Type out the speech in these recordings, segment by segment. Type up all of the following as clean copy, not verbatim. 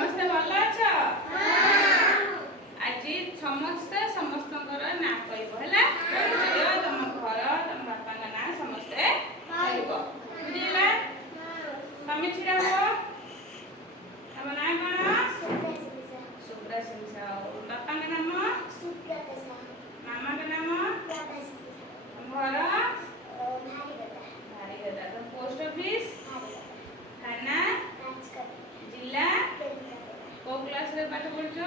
ସମସ୍ତେ ଭଲ ଅଛ? ଆଜି ସମସ୍ତେ ସମସ୍ତଙ୍କର ନାଁ କହିବ ହେଲା। ତମ ଘର ତମ ବାପାଙ୍କ ନାଁ ସମସ୍ତେ କହିବ, ବୁଝିଲା? ତମେ ଛିଡ଼ା ହୁଅ। ତମ ନାଁ କଣ? ସୁବ୍ରସିଂ ସାହୁ। ବାପାଙ୍କ ନାମ? ମାମାଙ୍କ ନାମ? ତମ ଘର? ଭାରିଗଦା। ତମ ପୋଷ୍ଟ ଅଫିସ? ଥାନା? ଜିଲ୍ଲା? କୋଉ କ୍ଲାସରେ ପାଠ ପଢୁଛ?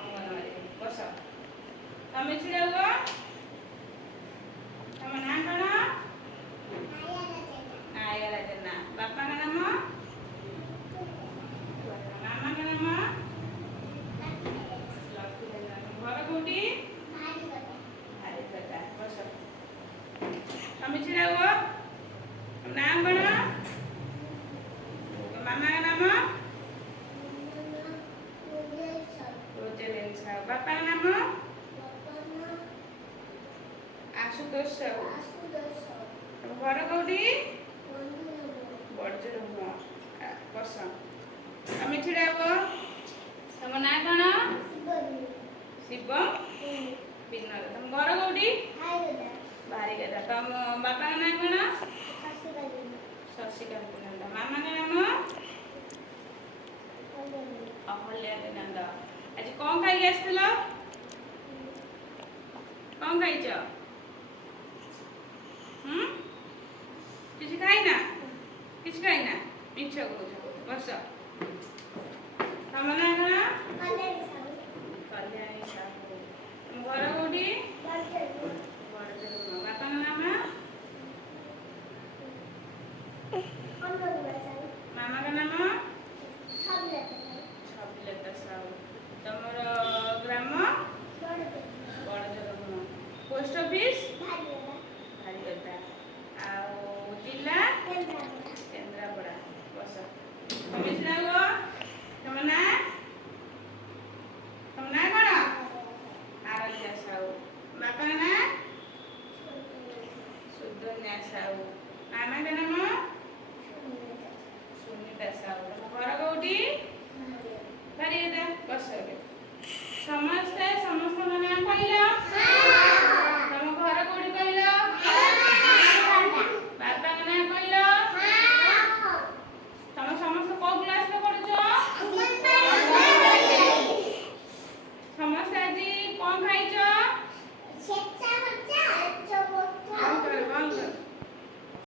ଅଙ୍ଗନବାଡ଼ି। ବସ। ତମେ ଛିଡ଼ା ହୁଅ। ତମ ନାଁ କଣ? ନାୟରା ଜେନା। ବାପାଙ୍କ ନାମ? ମାମାଙ୍କ ନାମ? ଲକ୍ଷ୍ମୀ ଜେନା। ଘର କୋଉଠି? ଭାରିଗଦା। ବସ। ତମେ ଛିଡ଼ା ହୁଅ। ତମ ନାଁ କଣ? ମାମାଙ୍କ ନାମ? ରୋଜେଲିନ ସାହୁ। ବାପାଙ୍କ ନାମ? ଆଶୁତୋଷ ସାହୁ। ତମ ଘର କୋଉଠି? ବଡ଼ଜୁରୁମ। ବସ। ତମେ ଛିଡ଼ା ହୁଅ। ତମ ନାଁ କଣ? ଶିବ ବିନୋଦ। ତମ ଘର କୋଉଠି? ଭାରିଗଦା। ତମ ବାପାଙ୍କ ନାଁ କଣ? ଶଶିକାନ୍ତ ନନ୍ଦ। ମାମାଙ୍କ ନାମ? ଅହଲ୍ୟା ନନ୍ଦ। ଆଜି କଣ ଖାଇକି ଆସିଥିଲ? କଣ ଖାଇଛ? କିଛି ଖାଇନା? କିଛି ଖାଇନା? ମିଛ କହୁଛ। ବସ। ତମ ନାଁ କଣ? କଲ୍ୟାଣୀ ସାହୁ। ତମ ଘର କୋଉଠି? ବଡ଼ଜୁରୁମ।